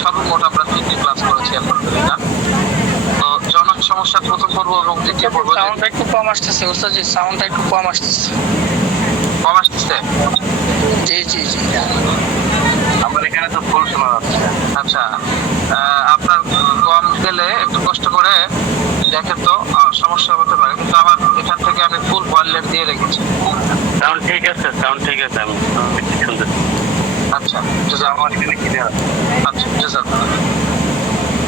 সর্বমোট আমরা 3টি ক্লাস করেছি আলহামদুলিল্লাহ। তো যৌন সমস্যার প্রথম পর্ব এবং দ্বিতীয় পর্ব। সাউন্ডটা একটু কম আসতেছে ওস্তাদ জি, সাউন্ডটা একটু কম আসতেছে। কম আসতেছে? জি জি জি, আমার এখানে তো ফুল শোনা যাচ্ছে। আচ্ছা, আপনার কম গেলে একটু কষ্ট করে দেখেন তো, সমস্যা হতে পারে, কিন্তু আমার এখান থেকে আমি ফুল ভলিউম দিয়ে রেখেছি। সাউন্ড ঠিক আছে, সাউন্ড ঠিক আছে, আমি শুনতেছি। আচ্ছা, আমার এখানে ক্লিয়ার। আচ্ছা,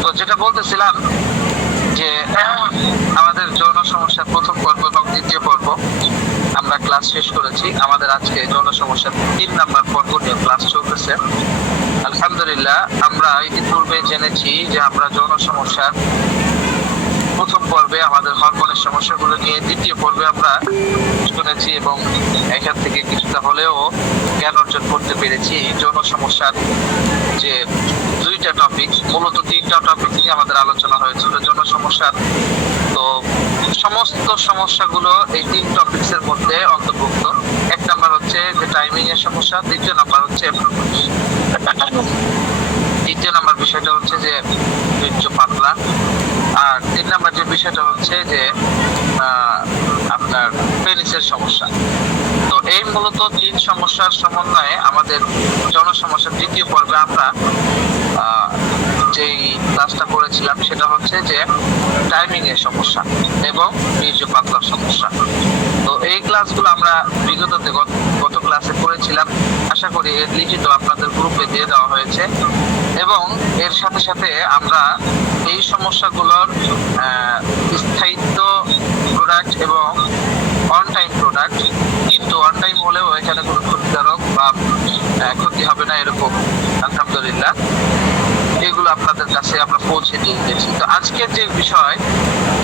তো যেটা বলতেছিলাম যে আমাদের যৌন সমস্যার প্রথম পর্ব এবং দ্বিতীয় পর্ব আমরা ক্লাস শেষ করেছি। আমাদের আজকে যৌন সমস্যার 3 নাম্বার পর্ব নিয়ে ক্লাস চলতেছে। আলহামদুলিল্লাহ, আমরা ইতিপূর্বে জেনেছি যে আমরা যৌন সমস্যার প্রথম পর্বে আমাদের হরমোনের সমস্যাগুলো নিয়ে, দ্বিতীয় পর্বে আমরা শুনেছি এবং এখান থেকে কিছুটা হলেও জ্ঞান অর্জন করতে পেরেছি। যৌন সমস্যার যে 2টা টপিক, মূলত 3টা টপিক নিয়ে আমাদের আলোচনা হয়েছিল যৌন সমস্যার। তো সমস্ত সমস্যাগুলো এই 3 টপিকসের মধ্যে অন্তর্ভুক্ত। 1 নাম্বার হচ্ছে যে টাইমিং এর সমস্যা, দ্বিতীয় নাম্বার হচ্ছে বিষয়টা হচ্ছে যে বীর্য পাতলা, আর 3 নাম্বার যে বিষয়টা হচ্ছে যে আপনার পেনিসের সমস্যা। তো এই মূলত 3 সমস্যার সমন্বয়ে আমাদের যৌন সমস্যার দ্বিতীয় পর্বে আমরা যেই ক্লাসটা করেছিলাম সেটা হচ্ছে যে টাইমিং এর সমস্যা এবং বীর্য পাতলার সমস্যা। তো এই ক্লাসগুলো আমরা বিগততে গত ক্লাসে করেছিলাম। আশা করি এর লিখিত আপনাদের গ্রুপে দিয়ে দেওয়া হয়েছে, এবং এর সাথে সাথে আমরা এই সমস্যাগুলোর স্থায়িত্ব প্রোডাক্ট এবং অন টাইম প্রোডাক্ট, কিন্তু অন টাইম হলেও এখানে কোনো ক্ষতিকারক বা ক্ষতি হবে না এরকম আলহামদুলিল্লাহ এগুলো আপনাদের কাছে আমরা পৌঁছে দিয়ে দিয়েছি। তো আজকের যে বিষয়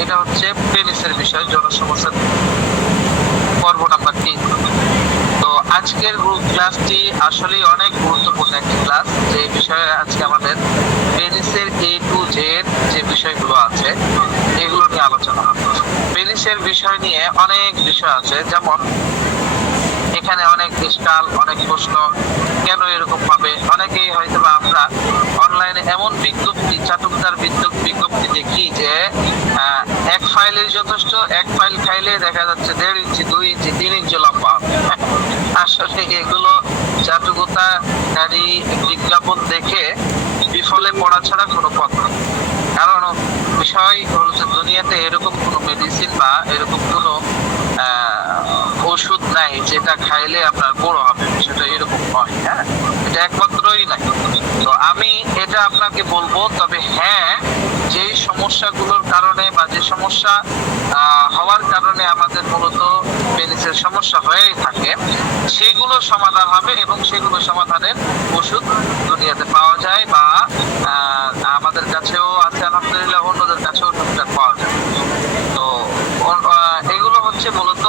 এটা হচ্ছে পেনিসের বিষয়, যৌন সমস্যার পর্ব নাম্বার 3। তো আজকের ক্লাসটি আসলে অনেক গুরুত্বপূর্ণ একটি ক্লাস, যে বিষয়ে আজকে আমাদের পেনিসের A to Z যে বিষয়গুলো আছে এগুলো নিয়ে আলোচনা হবে। পেনিসের বিষয় নিয়ে অনেক বিষয় আছে, যেমন এখানে অনেক ইশকাল, অনেক প্রশ্ন, কেন এরকম ভাবে অনেকেই হয়তো বা আমরা অনলাইনে এমন বিজ্ঞপ্তি, চাটুকদার বিজ্ঞপ্তি দেখি যে 1 ফাইলের যথেষ্ট, 1 ফাইল খাইলে দেখা যাচ্ছে 1.5 ইঞ্চি, 2 ইঞ্চি, 3 ইঞ্চি লম্বা। আসলে এগুলো চাটুকতাকারী বিজ্ঞাপন দেখে বিফলে পড়া ছাড়া কোনো পথ নেই। কারণ বিষয় হচ্ছে দুনিয়াতে এরকম কোনো মেডিসিন বা এরকম কোনো ওষুধ নাই যেটা খাইলে আপনার বড় হবে, সেটা এরকম হয়। হ্যাঁ, এটা একমাত্রই নাই। তো আমি এটা আপনাকে বলবো, তবে হ্যাঁ, যে সমস্যাগুলোর কারণে বা যে সমস্যা হওয়ার কারণে আমাদের মূলত পেনিসের সমস্যা হয়েই থাকে, সেগুলো সমাধান হবে এবং সেগুলো সমাধানের ওষুধ দুনিয়াতে পাওয়া যায়, বা আমাদের কাছেও আছে আলহামদুলিল্লাহ, অন্যদের কাছেও টুকটাক পাওয়া যায়। তো এগুলো হচ্ছে মূলত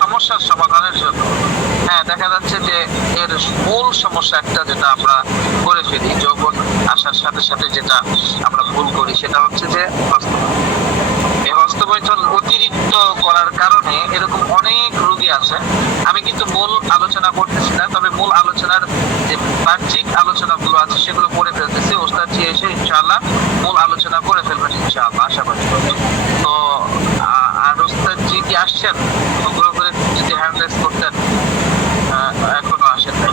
সমস্যার সমাধানের জন্য। হ্যাঁ, দেখা যাচ্ছে যে এর মূল সমস্যা একটা যেটা আমরা করে ফেলি যৌবন আসার সাথে সাথে, যেটা আমরা ভুল করি, সেটা হচ্ছে যে এই হস্তমৈথুন অতিরিক্ত করার কারণে এরকম অনেক রোগী আছে। আমি কিন্তু মূল আলোচনা করতেছি না, তবে মূল আলোচনার যে বাহ্যিক আলোচনাগুলো আছে সেগুলো করে ফেলতেছি। ওস্তাদজি এসে ইনশাআল্লাহ মূল আলোচনা করে ফেলবেন ইনশাআল্লাহ, আশা করি। তো আর ওস্তাদজি কি আসছেন? অনুগ্রহ করে যদি হ্যান্ড রেজ করতেন। এখনো আসেন নাই।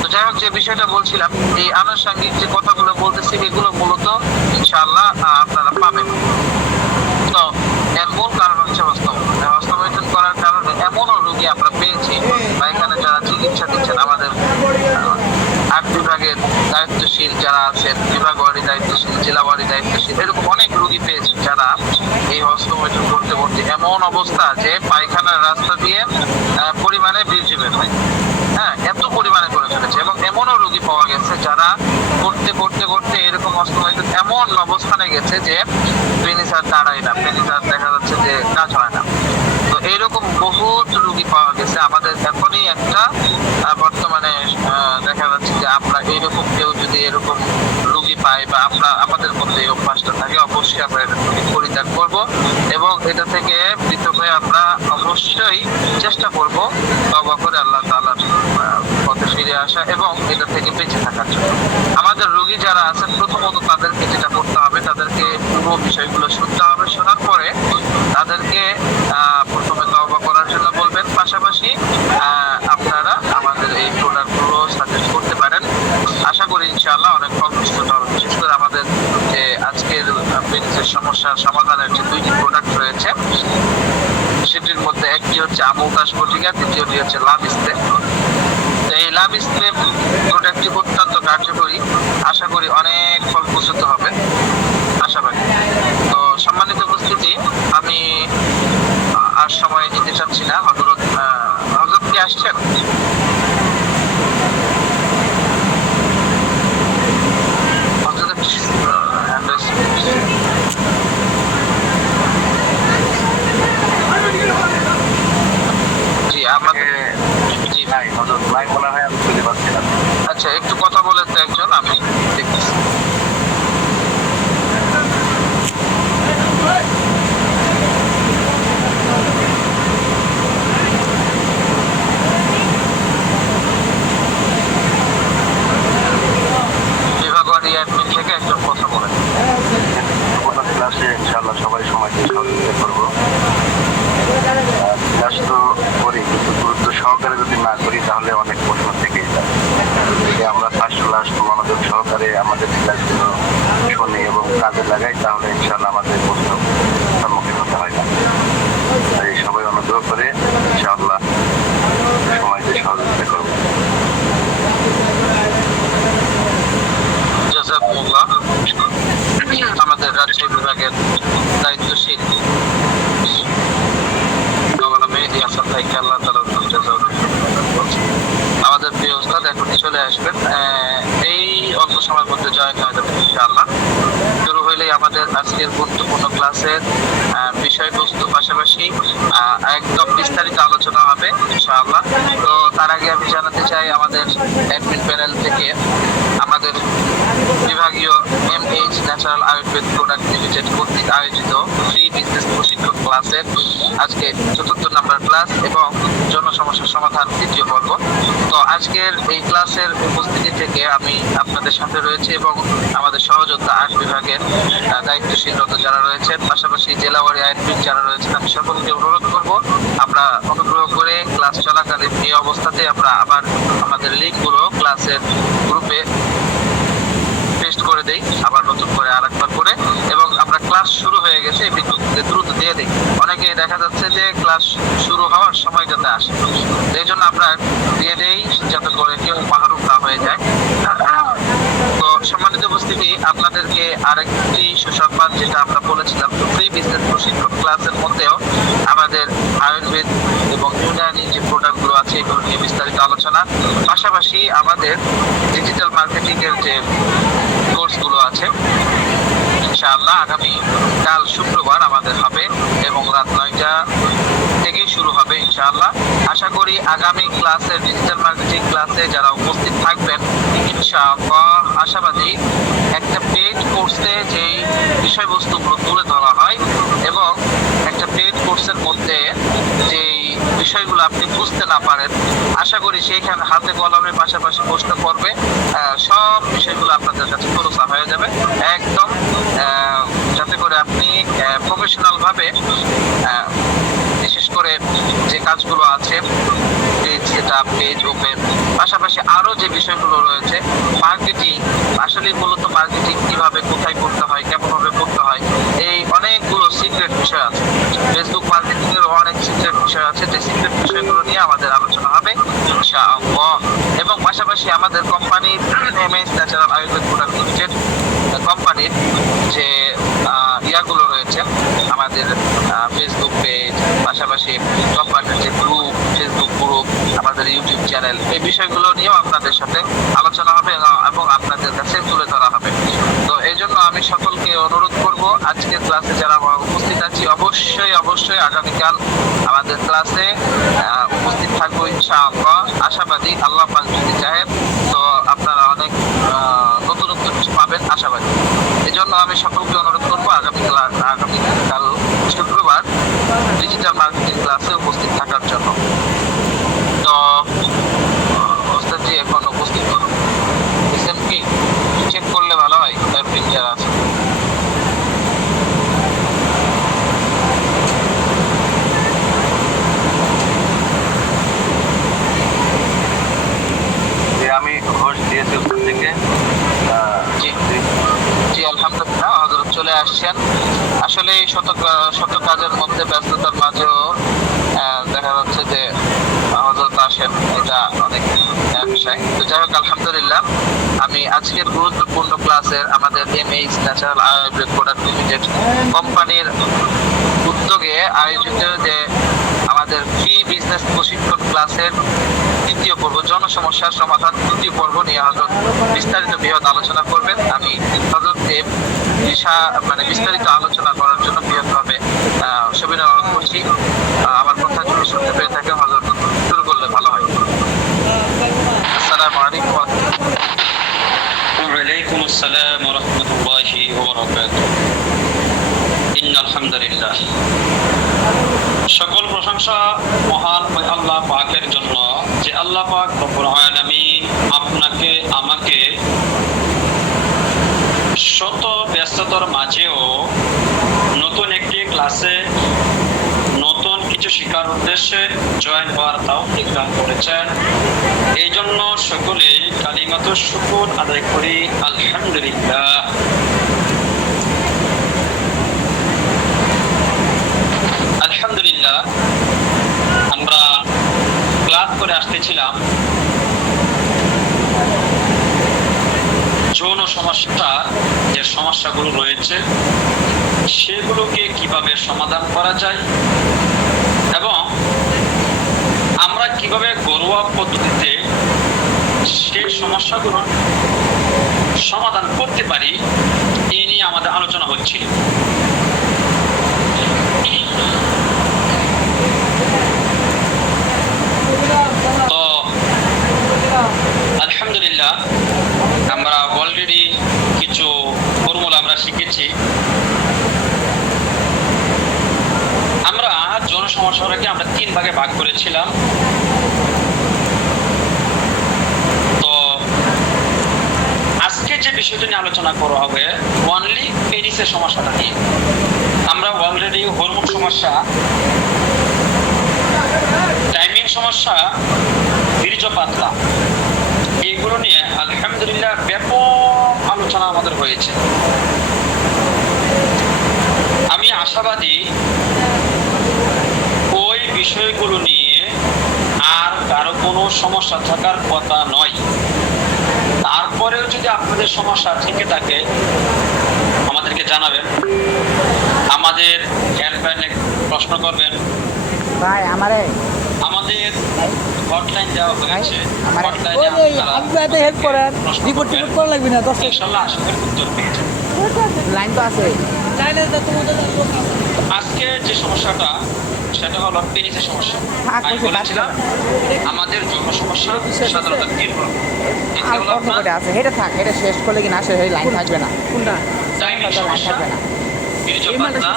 তো যাই হোক, যে বিষয়টা বলছিলাম, এই আনুষঙ্গিক যে কথাগুলো বলতেছি এগুলো মূলত ইনশাআল্লাহ আপনারা পাবেন। তো এর মূল কারণ হচ্ছে হস্তমৈথুন করার কারণে এমনও রোগী আমরা পেয়েছি, বা এখানে যারা চিকিৎসা দিচ্ছেন আমাদের 8 বিভাগের দায়িত্বশীল যারা আছেন, বিভাগ ওয়ারি দায়িত্বশীল, জেলা ওয়ারি দায়িত্বশীল, এরকম অনেক রোগী পেয়েছি যারা এই হস্তমৈথুন করতে করতে এমন অবস্থা যে পায়খানার রাস্তা দিয়ে পরিমাণে বীর্য বের হয়। হ্যাঁ, এত পরিমাণে করে ফেলেছে। এবং এমনও রোগী পাওয়া গেছে যারা করতে করতে করতে এরকম হস্তমৈথুন এমন অবস্থানে গেছে যে পেনিস আর দাঁড়ায় না, পেনিস আর দেখা যাচ্ছে যে কাজ হয় না। তো এইরকম বহুত রোগী পাওয়া গেছে আমাদের। এখনই একটা বর্তমানে দেখা যাচ্ছে যে আমরা এইরকম কেউ যদি এরকম রোগী পাই বা আমরা আমাদের মধ্যে এই অভ্যাসটা থাকে, অবশ্যই আমরা এটা পরিত্যাগ করব এবং এটা থেকে পৃথক হয়ে আমরা অবশ্যই চেষ্টা করব তওবা করে আল্লাহ তাআলার পথে ফিরে আসা এবং এটা থেকে বেঁচে থাকার জন্য। আমাদের রোগী যারা আছেন প্রথমত তাদেরকে যেটা করতে হবে, তাদেরকে পুরো বিষয়গুলো শুনতে হবে। শোনার পরে তাদেরকে প্রথমে তওবা করার জন্য বলবেন, পাশাপাশি আপনারা আমাদের এই প্রোডাক্টগুলো সাজেস্ট করতে পারেন। আশা করি ইনশাআল্লাহ অনেক ফলপ্রসূ হবে। বিশেষ করে আমাদের যে আজকের পেনিসের সমস্যার সমাধানের যে 2টি প্রোডাক্ট রয়েছে, সেটির মধ্যে একটি হচ্ছে আমুকাশ বটিকা, দ্বিতীয়টি হচ্ছে লাভ স্প্রে। এই লাভ স্প্রে প্রোডাক্টটি অত্যন্ত কার্যকরী, আশা করি অনেক ফলপ্রসূ হবে আশাবাদী। তো সম্মানিত উপস্থিতি, আমি আর সময় নিতে চাচ্ছি না। হযরত কি আসছেন? জি আমাকে জি ভাই হযরত ভাই মনে হয় আমি শুনতে পাচ্ছি না। আচ্ছা একটু কথা বলেন তো একজন, আমি দেখতেছি। বিভাগীয় অ্যাডমিন থেকে একজন কথা বলেন। ক্লাসে ইনশাআল্লাহ সবাই সময় দিয়ে সহযোগিতা করবো। ক্লাস তো করি, কিন্তু গুরুত্ব সহকারে যদি না করি তাহলে অনেক প্রশ্ন থেকেই যায়। যদি আমরা ফার্স্ট ক্লাস মনোযোগ সহকারে আমাদের ক্লাসগুলো শুনি এবং কাজে লাগাই, তাহলে ইনশাআল্লাহ আমাদের প্রশ্ন সম্মুখীন হতে হয় না। তাই সবাই অনুগ্রহ করে ইনশাআল্লাহ সময় দিয়ে সহযোগিতা করবো। জাযাকুমুল্লাহ। আমাদের রাজশাহী বিভাগের দায়িত্বশীল মাওলানা মেহেদী হাসান ভাইকে আল্লাহ তাআলা আমাদের প্রিয় ওস্তাদ এখনই চলে আসবেন। এই অল্প সময়ের মধ্যে জয়েন হয়ে যাবেন ইনশাআল্লাহ। শুরু হইলেই আমাদের আজকের গুরুত্বপূর্ণ ক্লাসের বিষয়বস্তু পাশাপাশি একদম বিস্তারিত আলোচনা হবে ইনশাআল্লাহ। তো তার আগে আমি জানাতে চাই, আমাদের অ্যাডমিন প্যানেল থেকে আমাদের বিভাগীয় MH natural Ayurveda product limited কর্তৃক আয়োজিত ফ্রি বিজনেস প্রশিক্ষণ ক্লাসের আজকে 4th নাম্বার ক্লাস এবং জনসমস্যার সমাধান 3য় পর্ব। তো আজকের এই ক্লাসের উপস্থিতি থেকে আমি আপনাদের সাথে রয়েছে এবং আমাদের সহযোদ্ধা 8 বিভাগের দায়িত্বশীলরত যারা রয়েছেন, পাশাপাশি জেলাওয়ারি আইনবিদ যারা রয়েছেন, আমি সকলকে অনুরোধ করব আমরা অনুগ্রহ করে ক্লাস চলাকালীন এই অবস্থাতে আমরা আবার আমাদের লিঙ্কগুলো ক্লাসের গ্রুপে পেস্ট করে দেই, আবার নতুন করে আরেকবার করে, এবং আমরা ক্লাস শুরু হয়ে গেছে এই বিজ্ঞপ্তিতে দ্রুত দিয়ে দিই। অনেকে দেখা যাচ্ছে যে ক্লাস শুরু হওয়ার সময়টাতে আসে, এই জন্য আমরা দিয়ে দেই যাতে করে কেউ মাহরুম না হয়ে যায়। তো সম্মানিত উপস্থিতি, আপনাদেরকে আরেকটি সুসংবাদ, যেটা আমরা বলেছিলাম ফ্রি বিজনেস প্রশিক্ষণ ক্লাসের মধ্যেও আমাদের আয়ুর্বেদ এবং ইউনানি যে প্রোডাক্টগুলো আছে এগুলো নিয়ে বিস্তারিত আলোচনা, পাশাপাশি আমাদের ডিজিটাল মার্কেটিং এর যে কোর্সগুলো আছে ইনশাআল্লাহ আগামী কাল শুক্রবার আমাদের হবে এবং রাত 9টা থেকেই শুরু হবে ইনশাআল্লাহ। আশা করি আগামী ক্লাসে ডিজিটাল মার্কেটিং ক্লাসে যারা উপস্থিত থাকবেন ইনশাআল্লাহ আশাবাদী একটা পেইড কোর্সে যেই বিষয়বস্তুগুলো তুলে ধরা হয় এবং একটা পেইড কোর্সের মধ্যে যেই বিষয়গুলো আপনি বুঝতে না পারেন, আশা করি সেইখানে হাতে কলমের পাশাপাশি প্রশ্ন করবে, সব বিষয়গুলো আপনাদের কাছে খরচা হয়ে যাবে একদম, যাতে করে আপনি প্রফেশনাল ভাবে বিশেষ করে যে কাজগুলো আছে পেজ সেটআপ, পেজ ওপেন, পাশাপাশি আরো যে বিষয়গুলো রয়েছে মার্কেটিং, আসলে মূলত মার্কেটিং কিভাবে কোথায় করতে হয়, কেমন ভাবে করতে হয়, এই অনেকগুলো সিক্রেট বিষয় আছে। ফেসবুক মার্কেটিং এর অনেক সিক্রেট বিষয় আছে, যে সিক্রেট বিষয়গুলো নিয়ে আমাদের আলোচনা হবে ইনশাআল্লাহ। এবং পাশাপাশি আমাদের কোম্পানির MH natural Ayurveda product limited কোম্পানির যে ইয়াগুলো রয়েছে, আমাদের ফেসবুক পেজ, পাশাপাশি কোম্পানির যে গ্রুপ, ফেসবুক গ্রুপ, আমাদের ইউটিউব চ্যানেল, এই বিষয়গুলো নিয়েও আপনাদের সাথে আলোচনা হবে এবং আপনাদের কাছে তুলে ধরা হবে। তো এই জন্য আমি সকলকে অনুরোধ করব, আজকের ক্লাসে যারা উপস্থিত আছি অবশ্যই আগামীকাল আমাদের ক্লাসে উপস্থিত থাকবো ইনশাআল্লাহ। আশাবাদী আল্লাহ পাক যদি চাহেন তো আপনারা অনেক নতুন কিছু পাবেন আশাবাদী। এই জন্য আমি সকলকে অনুরোধ করবো আগামীকাল শুক্রবার ডিজিটাল মার্কেটিং ক্লাসে উপস্থিত থাকার জন্য। তো ওস্তাদ জি আসলে এই শত কাজের মধ্যে ব্যস্ততার মাঝেও দেখা যাচ্ছে যে হযরত আসেন, এটা অনেক বিষয়। তো যাই হোক, আলহামদুলিল্লাহ আমি আজকের গুরুত্বপূর্ণ ক্লাসের আমাদের MH natural Ayurveda product limited কোম্পানির উদ্যোগে আয়োজিত যে আমাদের ফ্রি বিজনেস প্রশিক্ষণ ক্লাসের দ্বিতীয় পর্ব, জনসমস্যার সমাধান তৃতীয় পর্ব নিয়ে হযরত বিস্তারিত বৃহৎ আলোচনা করবেন। আমি হযরতকে বিস্তারিত আলোচনা করার জন্য বৃহৎভাবে সবিনয় অনুরোধ করছি। আমার কথা যদি শুনতে পেয়ে থাকে হযরত শুরু করলে ভালো হয়। আসসালামু আলাইকুম। وعليكم السلام ورحمة الله وبركاته إن الحمد لله সকল প্রশংসা মহান ওই আল্লাহ পাকের জন্য, যে আল্লাহ পাক রব্বুল আলামিন আপনাকে আমাকে শত ব্যস্ততার মাঝেও নতুন একটি ক্লাসে নতুন কিছু শেখার উদ্দেশ্যে জয়েন হওয়ার তৌফিক দান করেছেন। এই জন্য সকলে কালিমাত শুকর আদায় করি, আলহামদুলিল্লাহ। আলহামদুলিল্লাহ, আমরা ক্লাস করে আসতেছিলাম যৌন সমস্যা, যে সমস্যাগুলো রয়েছে সেগুলোকে কিভাবে সমাধান করা যায় এবং আমরা কিভাবে ঘরোয়া পদ্ধতিতে সেই সমস্যাগুলোর সমাধান করতে পারি, এই নিয়ে আমাদের আলোচনা হচ্ছিল। তো আলহামদুলিল্লাহ আমরা অলরেডি কিছু ফর্মুলা আমরা শিখেছি। আমরা জনসমস্যাটাকে আমরা 3 ভাগে ভাগ করেছিলাম। তো আজকে যে বিষয়টি নিয়ে আলোচনা করা হবে অনলি পেনিসের সমস্যাটা নিয়ে। আমরা অলরেডি হরমোন সমস্যা, টাইমিং সমস্যা, বীর্যপাতলা, এইগুলো নিয়ে আলহামদুলিল্লাহ ব্যাপক আলোচনা আমাদের হয়েছে। আমি আশাবাদী ওই বিষয়গুলো নিয়ে আর কারো কোনো সমস্যা থাকার কথা নয়। তারপরেও যদি আপনাদের সমস্যা থেকে থাকে আমাদেরকে জানাবেন, আমাদের হেল্পলাইনে প্রশ্ন করবেন। ভাই আমাদের হটলাইন দেওয়া হয়েছে, হটলাইনে আপনারা হেল্প করেন, রিপোর্ট করা লাগবে না। 10 ইনশাআল্লাহ আশা করি উত্তর পেয়েছেন। লাইন তো আছে, লাইনে তো তোমাদের আজকে যে সমস্যাটা সেটা হলো পেনিসের সমস্যা। আমি বলেছিলাম আমাদের যৌন সমস্যা সাধারণত 3 প্রকার। এটি হলো আপনার আছে, এটা থাক, এটা শেষ করলে কি না শেষ হয়ে লাইন থাকবে না। কোনটা? টাইমিং সমস্যা, বীর্যপাতলা,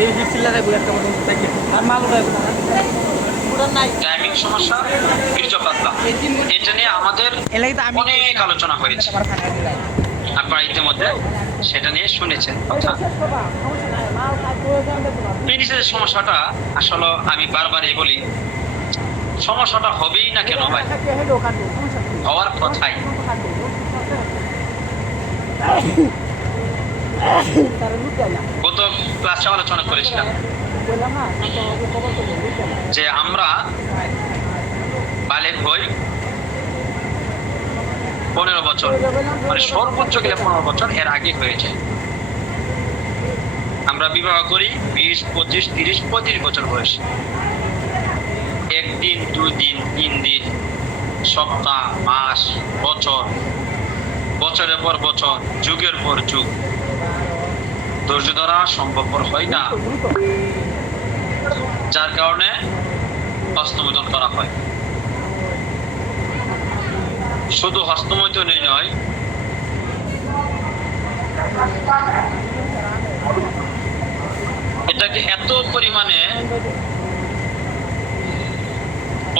এই হিটচিল্লারে গুলো একটা মতন থাকে আর মাল উঠাইবে না। পুরো নাই টাইমিং সমস্যা, বীর্যপাতলা, এটা নিয়ে আমাদের এলাই তো আমি অনেক আলোচনা হয়েছে। আমার খানা দিলাই আপনারা ইতিমধ্যে সেটা নিয়ে শুনেছেন কথা। পেনিসের সমস্যাটা আসলে আমি বারবারই বলি, সমস্যাটা হবেই না কেন ভাই, হওয়ার কথাই। গত ক্লাসে আলোচনা করেছিলাম যে আমরা বালেগ হই 15 বছর, মানে সর্বোচ্চ গেলে 15 বছর, এর আগে হয়েছে। আমরা বিবাহ করি 20, 25, 30, 35 বছর বয়সে। 1 দিন, 2 দিন, 3 দিন, সপ্তাহ, মাস, বছর, বছরের পর বছর, যুগের পর যুগ ধৈর্য ধরা সম্ভবপর হয় না, যার কারণে হস্তমৈথুন করা হয়। শুধু হস্তমৈথুনই নয়, এটাকে এত পরিমাণে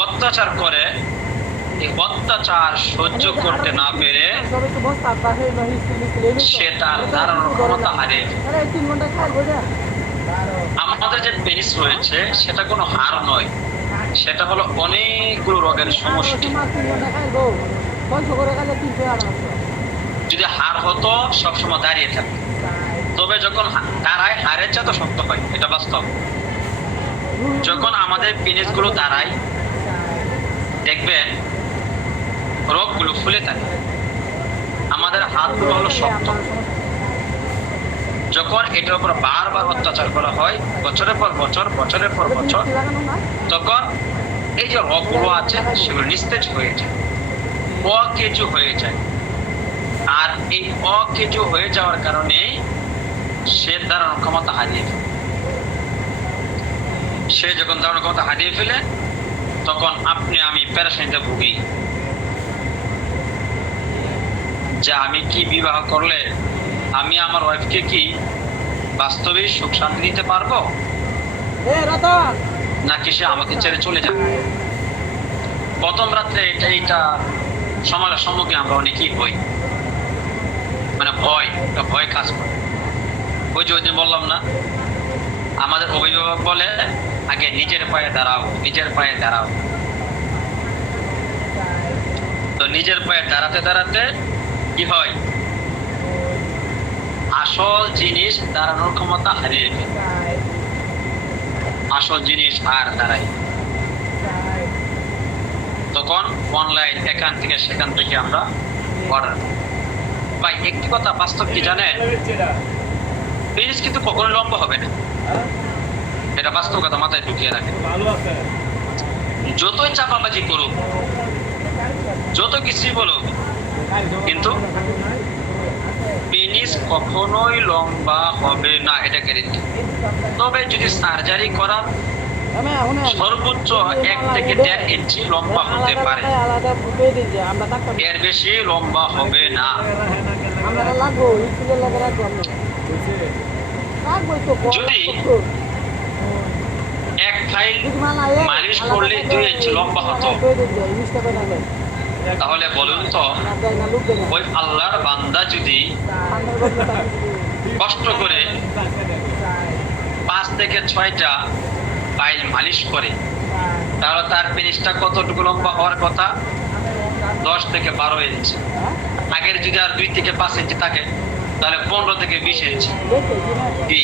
অত্যাচার করে, এই অত্যাচার সহ্য করতে না পেরে সে তার ধারণার ক্ষমতা হারিয়ে ফেলে। আমাদের যে পেনিস রয়েছে সেটা কোনো হাড় নয়, সেটা হলো অনেকগুলো রোগের সমষ্টি। যদি হাড় হতো সবসময় দাঁড়িয়ে থাকতো, তো তবে যখন দাঁড়ায় হাড়ের চেয়ে তো শক্ত হয়, এটা বাস্তব। যখন আমাদের পেনিস গুলো দাঁড়ায় দেখবেন রোগগুলো ফুলে থাকে। আমাদের হাতগুলো হলো শক্ত। যখন এটার উপর বারবার অত্যাচার করা হয় বছরের পর বছর, বছরের পর বছর, তখন এই যে রোগগুলো আছে সেগুলো নিস্তেজ হয়ে যায়, অকেজু হয়ে যায়। আর এই অকেজু হয়ে যাওয়ার কারণে সে দাঁড়ানোর ক্ষমতা হারিয়ে ফেলে। সে যখন দাঁড়ানোর ক্ষমতা হারিয়ে ফেলে তখন আপনি আমি পেরেশানিতে ভুগি যে আমি কি বিবাহ করলে আমি আমার ওয়াইফকে কি বাস্তবে সুখ শান্তি দিতে পারবো, নাকি সে আমাকে ছেড়ে চলে যাবে। প্রথম রাত্রে এইটা সমাজের সম্মুখীন আমরা অনেকেই হই, মানে ভয় কাজ করে। ওই যে ওই দিন বললাম না, আমাদের অভিভাবক বলে আগে নিজের পায়ে দাঁড়াও, নিজের পায়ে দাঁড়াও। তো নিজের পায়ে দাঁড়াতে দাঁড়াতে কি হয়, আসল জিনিস দাঁড়ানোর ক্ষমতা হারিয়ে ফেলে। আসল জিনিস আর দাঁড়াই, তখন অনলাইন এখান থেকে সেখান থেকে আমরা অর্ডার। ভাই একটি কথা বাস্তব কি জানেন, পেনিস কিন্তু কখনো লম্বা হবে না, এটা বাস্তব কথা মাথায় ঢুকিয়ে রাখেন। যতই চাপাবাজি করুক, যত কিছুই বলুক, কিন্তু পেনিস কখনোই লম্বা হবে না, এটা গ্যারেন্টি। তবে যদি সার্জারি করার সর্বোচ্চ 1 থেকে 1.5 ইঞ্চি লম্বা হতে পারে, এর বেশি লম্বা হবে না। যদি 1 ফাইল মালিশ করলে 2 ইঞ্চি লম্বা হতো, তাহলে বলুন তো ওই আল্লাহর বান্দা যদি কষ্ট করে 5 থেকে 6টা ফাইল মালিশ করে, তাহলে তার পেনিসটা কতটুকু লম্বা হওয়ার কথা? 10 থেকে 12 ইঞ্চি। আগের যদি আর 2 থেকে 5 ইঞ্চি থাকে তাহলে 15 থেকে 20 ইঞ্চি। কি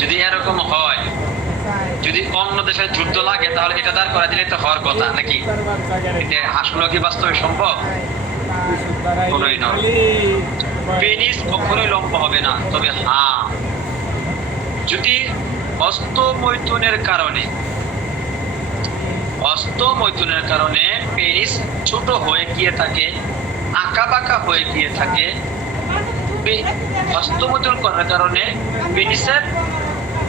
যদি এরকম হয়, যদি অন্য দেশের যুদ্ধ লাগে তাহলে এটা দাঁড় করা দিলে তো হওয়ার কথা নাকি? এটা আসলে কি বাস্তবে সম্ভব? কোনোই নয়। পেনিস কখনোই লম্বা হবে না। তবে হ্যাঁ, যদি হস্তমৈথুনের কারণে পেনিস ছোট হয়ে গিয়ে থাকে, আঁকা বাঁকা হয়ে গিয়ে থাকে, হস্তমৈথুন করার কারণে পেনিসের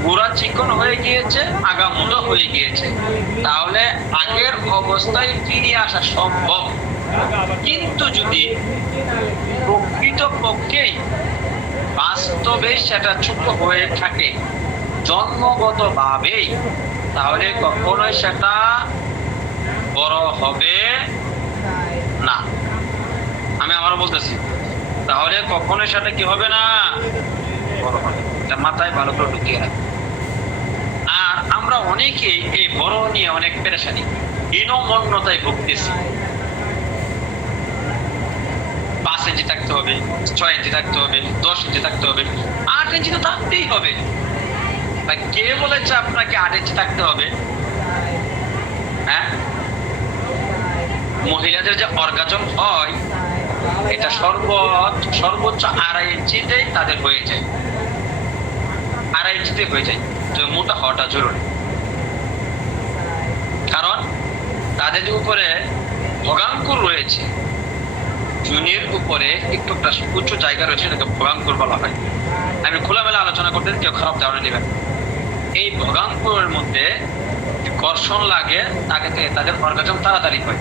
গোড়া চিকন হয়ে গিয়েছে, আগা মোটা হয়ে গিয়েছে, তাহলে আগের অবস্থায় ফিরে আসা সম্ভব। কিন্তু যদি প্রকৃতপক্ষেই বাস্তবে সেটা ছোট হয়ে থাকে জন্মগতভাবেই, তাহলে কখনোই সেটা বড় হবে না। আমি আবারও বলতেছি, তাহলে কখনোই সেটা কি হবে না, বড় হবে। এটা মাথায় ভালো করে ঢুকিয়ে রাখবে। আর আমরা অনেকেই এই বড় নিয়ে অনেক পেরেশানি, হীনমন্যতায় ভুগতেছি। 5 ইঞ্চি থাকতে হবে, 6 ইঞ্চি থাকতে হবে, 10 ইঞ্চি থাকতে হবে, 8 ইঞ্চি তো থাকতেই হবে। কে বলেছে আপনাকে 8 ইঞ্চি থাকতে হবে? হ্যাঁ, মহিলাদের যে অর্গাজম হয় এটা সর্বোচ্চ 2.5 ইঞ্চিতেই তাদের হয়ে যায়, 2.5 ইঞ্চিতে হয়ে যায়। তো মোটা হওয়াটা জরুরি, কারণ তাদের উপরে ভোগাঙ্কুর রয়েছে, জুনির উপরে একটু একটা উচ্চ জায়গা রয়েছে, এটাকে ভোগাঙ্কুর বলা হয়। আমি খোলামেলা আলোচনা করতে কেউ খারাপ ধারণা নেবেন। এই ভোগাঙ্কুরের মধ্যে ঘর্ষণ লাগে, তাদের অর্গাজম তাড়াতাড়ি হয়।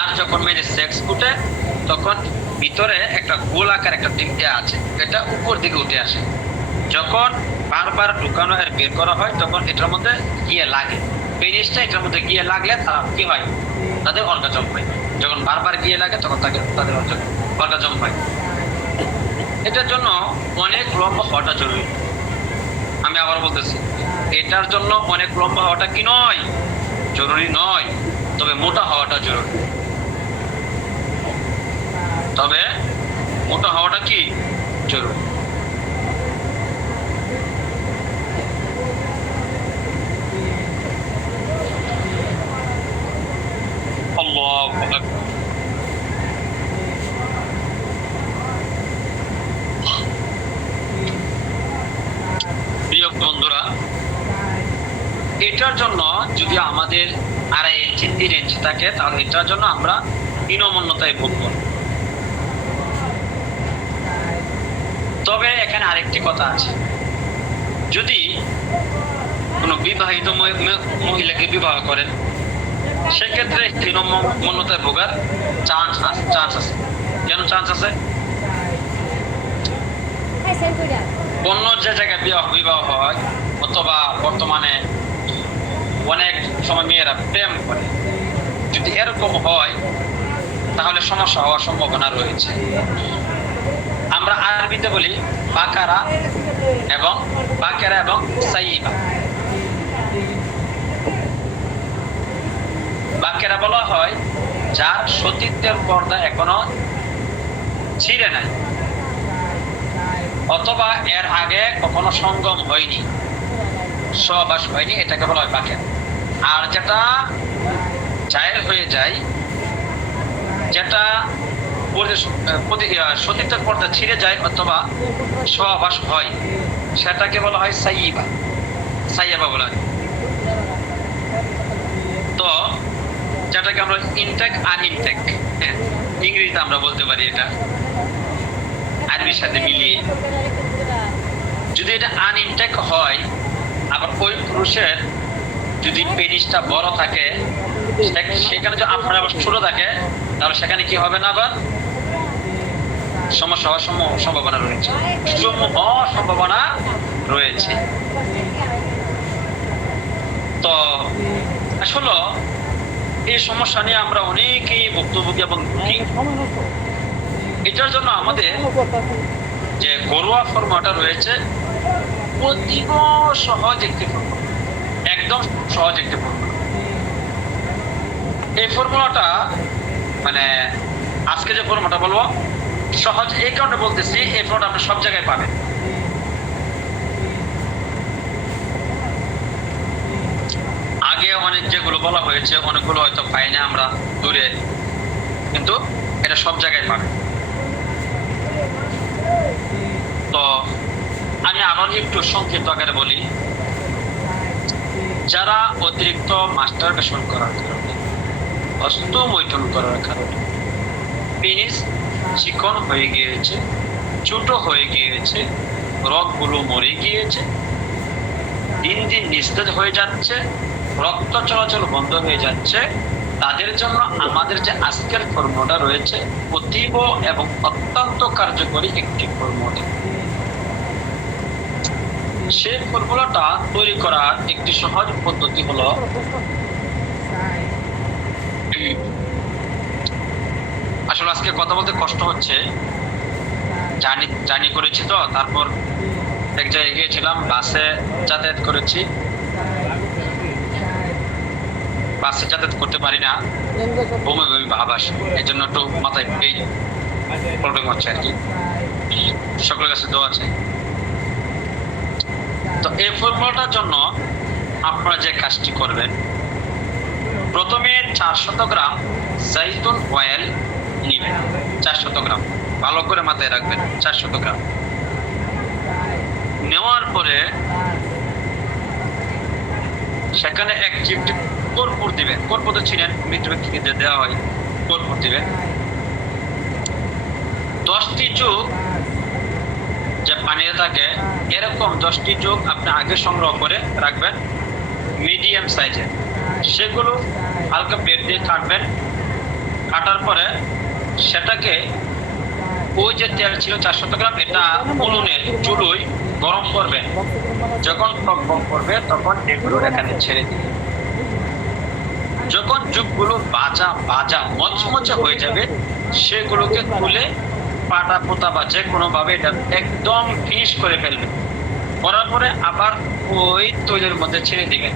আর যখন মেয়েদের সেক্স উঠে তখন ভিতরে একটা গোল আকার একটা দিক আছে, এটা উপর দিকে উঠে আসে। যখন বারবার ঢুকানো আর বের করা হয় তখন এটার মধ্যে গিয়ে লাগে, পেনিসটা এটার মধ্যে গিয়ে লাগলে তারা কি হয়, তাদের অর্গাজম হয়। যখন বারবার গিয়ে লাগে তখন তাদের অর্গাজম হয়। এটার জন্য অনেক লম্বা হওয়াটা জরুরি। আমি আবার বলতেছি, এটার জন্য অনেক লম্বা হওয়াটা কি নয়, জরুরি নয়, তবে মোটা হওয়াটা জরুরি। তবে মোটা হওয়াটা কি জরুরি। এটার জন্য যদি আমাদের 2.5 ইঞ্চি 3 ইঞ্চি থাকে, তাহলে এটার জন্য আমরা হীনমন্যতায় ভোগ করব। তবে এখানে আরেকটি কথা আছে, যদি কোনো বিবাহিত মহিলাকে বিবাহ করেন, সেক্ষেত্রে হীনমন্যতায় ভোগার চান্স আছে। কেন চান্স আছে? অন্য যে জায়গায় বিবাহ হয়, অথবা বর্তমানে অনেক সময় মেয়েরা প্রেম করে, যদি এরকম হয় তাহলে সমস্যা হওয়ার সম্ভাবনা রয়েছে। আমরা আরবিতে বলি বাকারা এবং সাইবা। বাকেরা বলা হয় যার সতীত্বের পর্দা এখনো ছিঁড়ে নাই, অথবা এর আগে কখনো সঙ্গম হয়নি, সহবাস হয়নি, এটাকে বলা হয় বাকের। আর যেটা জায়ের হয়ে যায়, যেটা সতীত্বের পর্দা ছিঁড়ে যায় অথবা সহবাস হয়, সেটাকে বলা হয় সাইবা বলা হয়। তো যেটাকে আমরা ইনটেক আনইনটেক, ইংরেজিতে আমরা বলতে পারি, এটা আরবির সাথে মিলিয়ে। যদি এটা আনইনটেক হয়, আবার ওই পুরুষের যদি পেনিসটা বড় থাকে, সেখানে যদি আপনার আবার ছোট থাকে, তাহলে সেখানে কি হবে না, আবার সমস্যা হওয়ার সম্ভাবনা রয়েছে। তো আসলে এই সমস্যা নিয়ে আমরা অনেকেই ভুক্তভোগী এবং ভুগি। এটার জন্য আমাদের যে ঘরোয়া ফর্মুলাটা রয়েছে, অতীব সহজ একটি ফর্মুলা, একদম সহজ একটি ফর্মুলা। এই ফর্মুলাটা মানে আজকে যে ফর্মুলাটা বলবো সহজ এই কারণে বলতেছি, এই ফর্মুলাটা আপনি সব জায়গায় পাবেন। আগে অনেক যেগুলো বলা হয়েছে, অনেকগুলো হয়তো পাই না আমরা দূরে, কিন্তু এটা সব জায়গায় পাবেন। তো আমি আবার একটু সংক্ষিপ্ত আকারে বলি, যারা অতিরিক্ত মাস্টারবেশন করার কারণে, হস্তমৈথুন করার কারণে পেনিস চিকন হয়ে গিয়েছে, ছোট হয়ে গিয়েছে, রগগুলো মরে গিয়েছে, দিন দিন নিস্তেজ হয়ে যাচ্ছে, রক্ত চলাচল বন্ধ হয়ে যাচ্ছে, তাদের জন্য আমাদের যে আজকের ফর্মুলাটা রয়েছে অতীব এবং অত্যন্ত কার্যকরী একটি ফর্মুলা। সেই ফর্মুলাটা তৈরি করার একটি সহজ পদ্ধতি হলো, আসলে আজকে কথা বলতে কষ্ট হচ্ছে, জানি করেছি তো, তারপর এক জায়গায় গিয়েছিলাম, বাসে যাতায়াত করেছি, বাসে যাতায়াত করতে পারি না, বমি ভাব আসে, এই জন্য একটু মাথায় প্রবলেম হচ্ছে আর কি। সকলের কাছে দোয়া আছে। তো এই ফর্মুলাটার জন্য আপনারা যে কাজটি করবেন, প্রথমে 400 গ্রাম জাইতুন অয়েল নিবেন। 400 গ্রাম, ভালো করে মাথায় রাখবেন, 400 গ্রাম নেওয়ার পরে সেখানে এক চিমটি কর্পূর দিবেন। কর্পূর তো ছিলেন, মৃত ব্যক্তিকে দেওয়া হয়, কর্পূর দিবেন। 10টি চোখ যে পানিতে থাকে, এরকম 10টি চোখ আপনি আগে সংগ্রহ করে রাখবেন, মিডিয়াম সাইজের। সেগুলো হালকা ব্লেড দিয়ে কাটবেন। কাটার পরে সেটাকে ওই যে তেল ছিল 400 গ্রাম, এটা উনুনে চুলোয় গরম করবেন। যখন টকবক করবে তখন এগুলো এখানে ছেড়ে দিবেন। যখন চুপগুলো ভাজা মচমচে হয়ে যাবে, সেগুলোকে তুলে পাটা পোতা বা যে কোনো ভাবে এটা একদম ফিনিশ করে ফেলবেন। করার পরে আবার ওই তৈলের মধ্যে ছেড়ে দিবেন।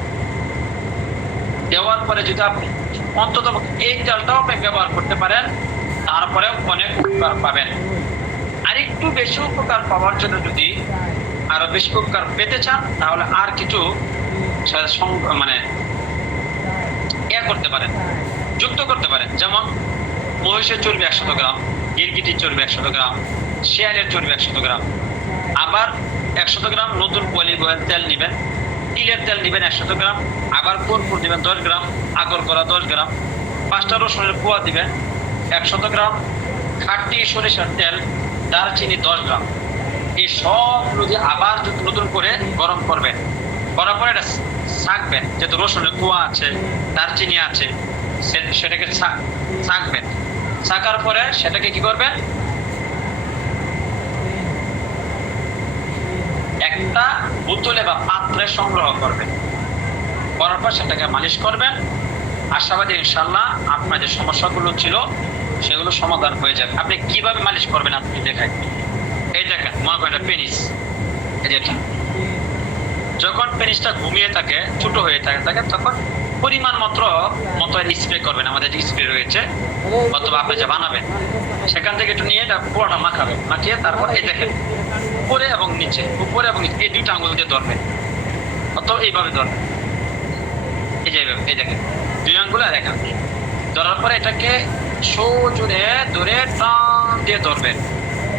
দেওয়ার পরে যদি আপনি অন্তত এই তেলটাও আপনি ব্যবহার করতে পারেন, তারপরে অনেক উপকার পাবেন। আর একটু বেশি উপকার পাওয়ার জন্য যদি আরো বেশি উপকার পেতে চান, তাহলে আর কিছু মানে করতে পারেন, যুক্ত করতে পারেন। যেমন মহিষের চর্বি 100 গ্রাম, গিরগিটির চর্বি 100 গ্রাম, শেয়ালের চর্বি 100 গ্রাম, আবার 100 গ্রাম নতুন অলিভ অয়েল তেল নেবেন। তিলের তেল দিবেন 100 গ্রাম, আবার কর্পূর দিবেন 10 গ্রাম, আগর করা 10 গ্রাম, 5টা রসুনের কোয়া দিবেন 100 গ্রাম, খাঁটি সরিষার তেল, দারচিনি 10 গ্রাম। এই সবগুলো দিয়ে আবার নতুন করে গরম করবেন। করার পরে এটা ছাঁকবেন, যেহেতু রসুনের কোয়া আছে, দারচিনি আছে, সেটাকে ছাঁকবেন। ছাঁকার পরে সেটাকে কি করবেন, একটা বোতলে বা পাত্রে সংগ্রহ করবেন। করার পর সেটাকে মালিশ করবেন। আশাবাদী ইনশাল্লাহ আপনার যে সমস্যাগুলো ছিল সেগুলো সমাধান হয়ে যাবে। আপনি কিভাবে মালিশ করবেন আপনি দেখাই। এই দেখেন, মনে করেন এটা পেনিস, এই যে এটা। যখন পেনিসটা ঘুমিয়ে থাকে, ছোট হয়ে থাকে তখন পরিমাণ মতো স্প্রে করবেন। আমাদের যে স্প্রে রয়েছে অথবা আপনি যা বানাবেন সেখান থেকে একটু নিয়ে এটা পুরোটা মাখাবেন। মাখিয়ে তারপর এই দেখেন উপরে এবং নিচে এই 2টা আঙুল দিয়ে ধরবেন, অথবা এইভাবে ধরবেন। এই যে এইভাবে, এই দেখেন 2 আঙুল আর 1 আঙুল ধরার পরে এটাকে সোজুরে ধরে টান দিয়ে ধরবেন।